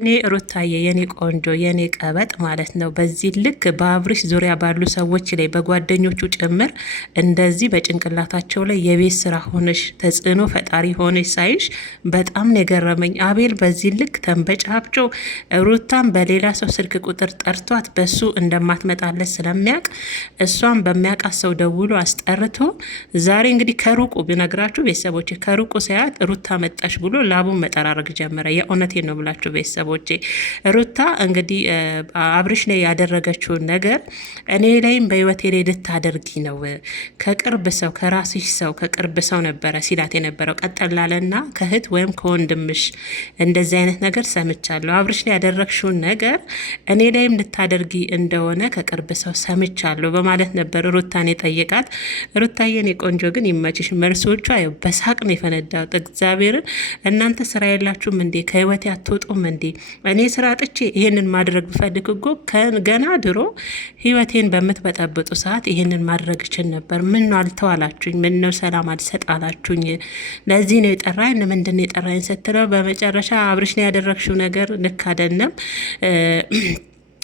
እኔ ሩታዬ የኔ ቆንጆ የኔ ቀበጥ ማለት ነው። በዚህ ልክ በአብርሽ ዙሪያ ባሉ ሰዎች ላይ በጓደኞቹ ጭምር እንደዚህ በጭንቅላታቸው ላይ የቤት ስራ ሆነሽ ተጽዕኖ ፈጣሪ ሆነሽ ሳይሽ በጣም ነው የገረመኝ። አቤል በዚህ ልክ ተንበጫብጮ ሩታን በሌላ ሰው ስልክ ቁጥር ጠርቷት በሱ እንደማትመጣለት ስለሚያውቅ እሷን በሚያውቃት ሰው ደውሎ አስጠርቶ ዛሬ እንግዲህ ከሩቁ ብነግራችሁ ቤተሰቦች ከሩቁ ሳያት ሩታ መጣሽ ብሎ ላቡን መጠራረግ ጀመረ። የእውነቴን ነው ብላችሁ ቤተሰቦቼ ሩታ እንግዲህ አብርሽ ላይ ያደረገችውን ነገር እኔ ላይም በህይወቴ ላይ ልታደርጊ ነው። ከቅርብ ሰው ከራስሽ ሰው ከቅርብ ሰው ነበረ ሲላት የነበረው ቀጠላለና ከእህት ወይም ከወንድምሽ እንደዚህ አይነት ነገር ሰምቻለሁ። አብርሽ ላይ ያደረግሽውን ነገር እኔ ላይም ልታደርጊ እንደሆነ ከቅርብ ሰው ሰምቻለሁ በማለት ነበር ሩታን የጠየቃት። ሩታዬን የቆንጆ ግን ይመችሽ። መልሶቿ በሳቅ ነው የፈነዳው። እግዚአብሔርን እናንተ ስራ የላችሁም እንዴ? ከህይወቴ አትወጡም እንዴ? እኔ ስራ ጥቼ ይሄንን ማድረግ ብፈልግ እኮ ገና ድሮ ህይወቴን በምትበጠብጡ ሰዓት ይሄንን ማድረግ እችል ነበር። ምን ነው አልተዋላችሁኝ? ምን ነው ሰላም አልሰጣላችሁኝ? ለዚህ ነው የጠራኝ። ምንድን ነው የጠራኝ ስትለው በመጨረሻ አብርሽ ነው ያደረግሽው ነገር ልክ አይደለም፣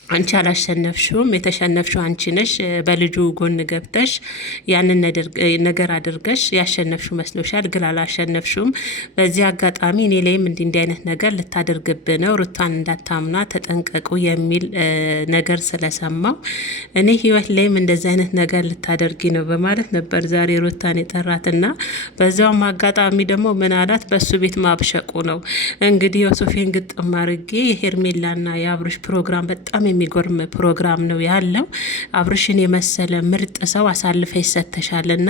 አንቺ አላሸነፍሽውም፣ የተሸነፍሽው አንቺ ነሽ። በልጁ ጎን ገብተሽ ያንን ነገር አድርገሽ ያሸነፍሽው መስሎሻል፣ ግን አላሸነፍሽውም። በዚህ አጋጣሚ እኔ ላይም እንዲህ አይነት ነገር ልታደርግብህ ነው፣ ሩታን እንዳታምና ተጠንቀቁ የሚል ነገር ስለሰማው እኔ ህይወት ላይም እንደዚህ አይነት ነገር ልታደርጊ ነው በማለት ነበር ዛሬ ሩታን የጠራትና በዛውም አጋጣሚ ደግሞ ምን አላት? በሱ ቤት ማብሸቁ ነው እንግዲህ ዮሴፍን ግጥም አድርጌ የሄርሜላና የአብርሽ ፕሮግራም በጣም የሚጎርም ፕሮግራም ነው ያለው። አብርሽን የመሰለ ምርጥ ሰው አሳልፈ ይሰተሻልና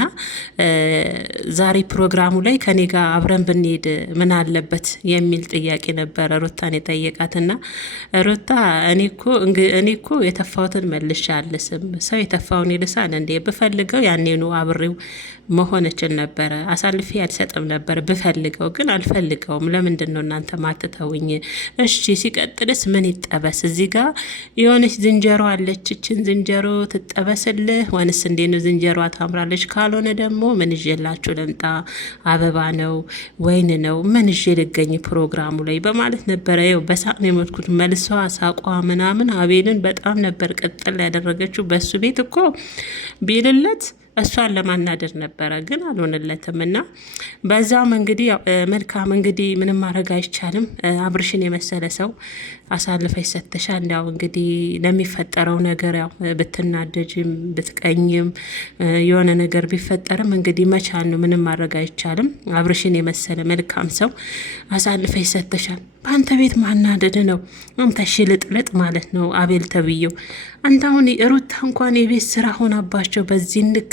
ዛሬ ፕሮግራሙ ላይ ከኔ ጋር አብረን ብንሄድ ምን አለበት የሚል ጥያቄ ነበረ ሩታን የጠየቃትና ሩታ እኔ እኮ የተፋሁትን መልሻ አልስም፣ ሰው የተፋውን ይልሳል እንዴ? ብፈልገው ያኔኑ አብሬው መሆን እችል ነበረ፣ አሳልፌ አልሰጥም ነበር ብፈልገው፣ ግን አልፈልገውም። ለምንድን ነው እናንተ ማትተውኝ? እሺ ሲቀጥልስ ምን ይጠበስ? እዚህ ጋር የሆነች ዝንጀሮ አለች። እችን ዝንጀሮ ትጠበስልህ ወንስ እንዴ ነው? ዝንጀሮ ታምራለች። ካልሆነ ደግሞ ምን ይዤላችሁ ልምጣ? አበባ ነው ወይን ነው? ምን ይዤ ልገኝ ፕሮግራሙ ላይ በማለት ነበረ። ይኸው በሳቅ ነው የሞትኩት። መልሷ ሳቋ ምናምን አቤልን በጣም ነበር ቅጥል ያደረገችው። በሱ ቤት እኮ ቢልለት እሷን ለማናደር ነበረ፣ ግን አልሆነለትም። እና በዛም እንግዲህ መልካም እንግዲህ ምንም ማድረግ አይቻልም። አብርሽን የመሰለ ሰው አሳልፈሽ ሰጥተሻል። ያው እንግዲህ ለሚፈጠረው ነገር ያው ብትናደጅም ብትቀኝም የሆነ ነገር ቢፈጠርም እንግዲህ መቻል ነው፣ ምንም ማድረግ አይቻልም። አብርሽን የመሰለ መልካም ሰው አሳልፈሽ ሰጥተሻል። በአንተ ቤት ማናደድ ነው አንተ ሽልጥልጥ ማለት ነው አቤል ተብዬው። አንተ አሁን ሩታ እንኳን የቤት ስራ ሆናባቸው በዚህ ልክ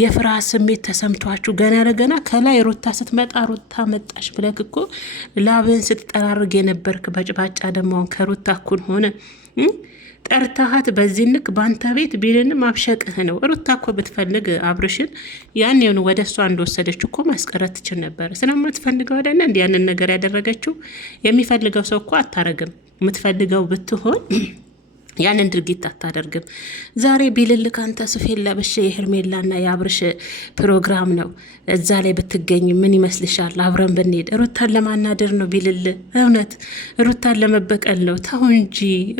የፍርሃት ስሜት ተሰምቷችሁ ገና ለገና ከላይ ሩታ ስትመጣ ሩታ መጣሽ ብለክ እኮ ላብን ስትጠራርግ የነበርክ በጭባጫ ደግሞ ከሩታ እኩል ሆነ ጠርታሃት በዚህ ልክ በአንተ ቤት ቢልንም አብሸቅህ ነው። ሩታ እኮ ብትፈልግ አብርሽን ያኔውን ወደ እሷ እንደወሰደች እኮ ማስቀረት ትችል ነበር። ስለማትፈልገው ወደና ያንን ነገር ያደረገችው የሚፈልገው ሰው እኮ አታረግም። የምትፈልገው ብትሆን ያንን ድርጊት አታደርግም። ዛሬ ቢልልክ አንተ ሱፌን ለብሼ የሄርሜላና የአብርሽ ፕሮግራም ነው እዛ ላይ ብትገኝ ምን ይመስልሻል? አብረን ብንሄድ ሩታን ለማናደር ነው ቢልል? እውነት ሩታን ለመበቀል ነው? ተው እንጂ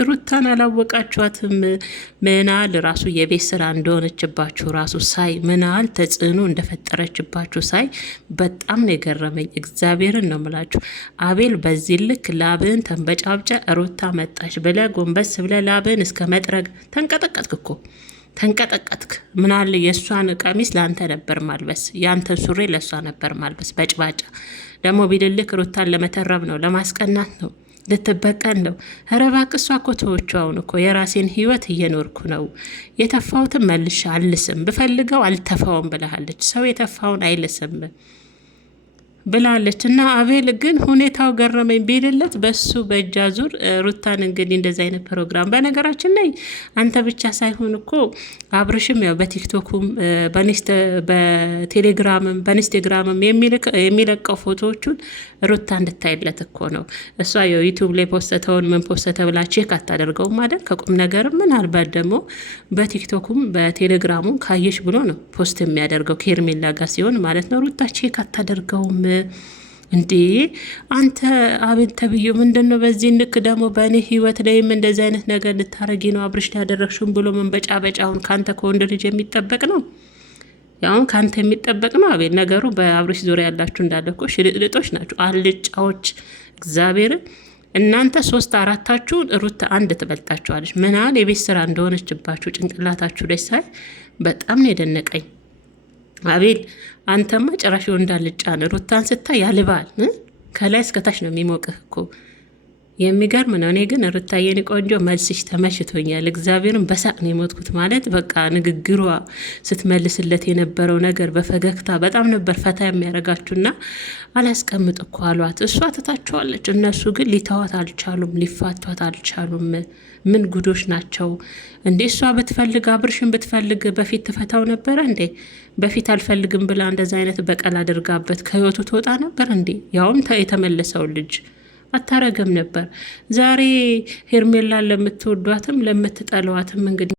ሩታን አላወቃችኋትም። ምናል ራሱ የቤት ስራ እንደሆነችባችሁ ራሱ ሳይ ምናል ተጽዕኖ እንደፈጠረችባችሁ ሳይ በጣም ነው የገረመኝ። እግዚአብሔርን ነው ምላችሁ። አቤል በዚህ ልክ ላብን ተንበጫብጨ ሩታ መጣች ብለ ጎንበስ ብለ ላብን እስከ መጥረግ ተንቀጠቀጥክ እኮ ተንቀጠቀጥክ። ምናል የእሷን ቀሚስ ለአንተ ነበር ማልበስ፣ የአንተን ሱሪ ለእሷ ነበር ማልበስ። በጭባጫ ደግሞ ቢልልክ ሩታን ለመተረብ ነው፣ ለማስቀናት ነው፣ ልትበቀል ነው። ኧረ እባክህ እሷ እኮ ተወችው። አሁን እኮ የራሴን ህይወት እየኖርኩ ነው፣ የተፋሁትን መልሻ አልስም፣ ብፈልገው አልተፋውም ብለሃለች። ሰው የተፋውን አይልስም ብላለች። እና አቤል ግን ሁኔታው ገረመኝ። ቢልለት በሱ በእጃ ዙር ሩታን እንግዲህ እንደዚህ አይነት ፕሮግራም በነገራችን ላይ አንተ ብቻ ሳይሆን እኮ አብርሽም ያው በቲክቶኩም በቴሌግራምም በኢንስታግራምም የሚለቀው ፎቶዎቹን ሩታ እንድታይለት እኮ ነው። እሷ ያው ዩቲዩብ ላይ ፖስተተውን ምን ፖስተተ ብላ ቼክ አታደርገውም ማለት ከቁም ነገር ምናልባት ደግሞ በቲክቶኩም በቴሌግራሙም ካየሽ ብሎ ነው ፖስት የሚያደርገው ከሄርሜላ ጋር ሲሆን ማለት ነው። ሩታ ቼክ አታደርገውም እንዴ አንተ አቤል ተብዬው ምንድን ነው? በዚህ ንክ ደግሞ በእኔ ህይወት ላይም እንደዚህ አይነት ነገር ልታረጊ ነው አብርሽ ያደረግሽውን ብሎ መንበጫበጫውን ከአንተ ከወንድ ልጅ የሚጠበቅ ነው። ያሁን ከአንተ የሚጠበቅ ነው አቤል። ነገሩ በአብርሽ ዙሪያ ያላችሁ እንዳለ እኮ ሽልጥልጦች ናቸው፣ አልጫዎች። እግዚአብሔርን እናንተ 3-4ታችሁን ሩት አንድ ትበልጣችኋለች። ምናል የቤት ስራ እንደሆነችባችሁ ጭንቅላታችሁ ላይ ሳይ በጣም ነው የደነቀኝ። አቤል አንተማ ጭራሽ እንዳልጫ ነው። ሩታን ስታ ያልባል ከላይ እስከታች ነው የሚሞቅህ እኮ የሚገርም ነው። እኔ ግን ሩታዬ የኔ ቆንጆ መልስሽ ተመችቶኛል። እግዚአብሔርን በሳቅ ነው የሞትኩት። ማለት በቃ ንግግሯ ስትመልስለት የነበረው ነገር በፈገግታ በጣም ነበር ፈታ የሚያደርጋችሁና አላስቀምጥ እኮ አሏት። እሷ ትታችኋለች፣ እነሱ ግን ሊተዋት አልቻሉም፣ ሊፋቷት አልቻሉም። ምን ጉዶች ናቸው እንዴ! እሷ ብትፈልግ አብርሽን ብትፈልግ በፊት ትፈታው ነበረ እንዴ? በፊት አልፈልግም ብላ እንደዚ አይነት በቀል አድርጋበት ከህይወቱ ትወጣ ነበር እንዴ? ያውም የተመለሰው ልጅ አታረገም ነበር። ዛሬ ሄርሜላን ለምትወዷትም ለምትጠለዋትም እንግዲህ